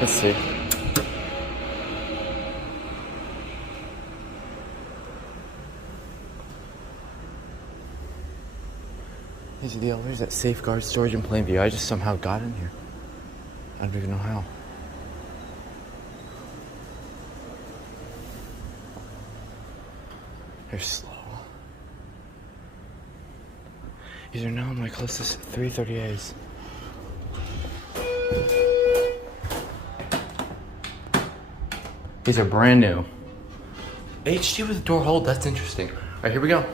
Let's see. These are the elevators at Safeguard Storage in Plainview. I just somehow got in here. I don't even know how. They're slow. These are now my closest 330As. These are brand new. HT with door hold, that's interesting. All right, here we go.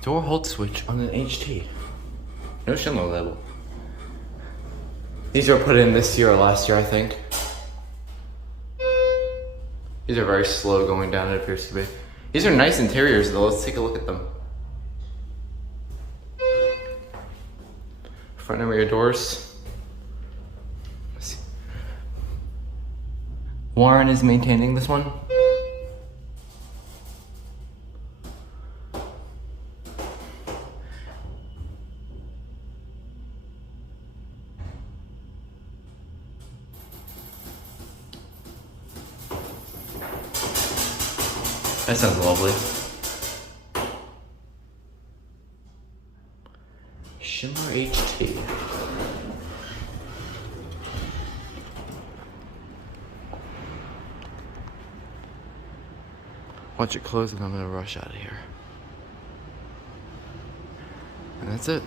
Door hold switch on an HT. No Schindler label. These were put in this year or last year, I think. These are very slow going down, it appears to be. These are nice interiors though, let's take a look at them. Front and rear doors. Let's see. Warren is maintaining this one. That sounds lovely. Schindler HT. Watch it close and I'm gonna rush out of here. And that's it.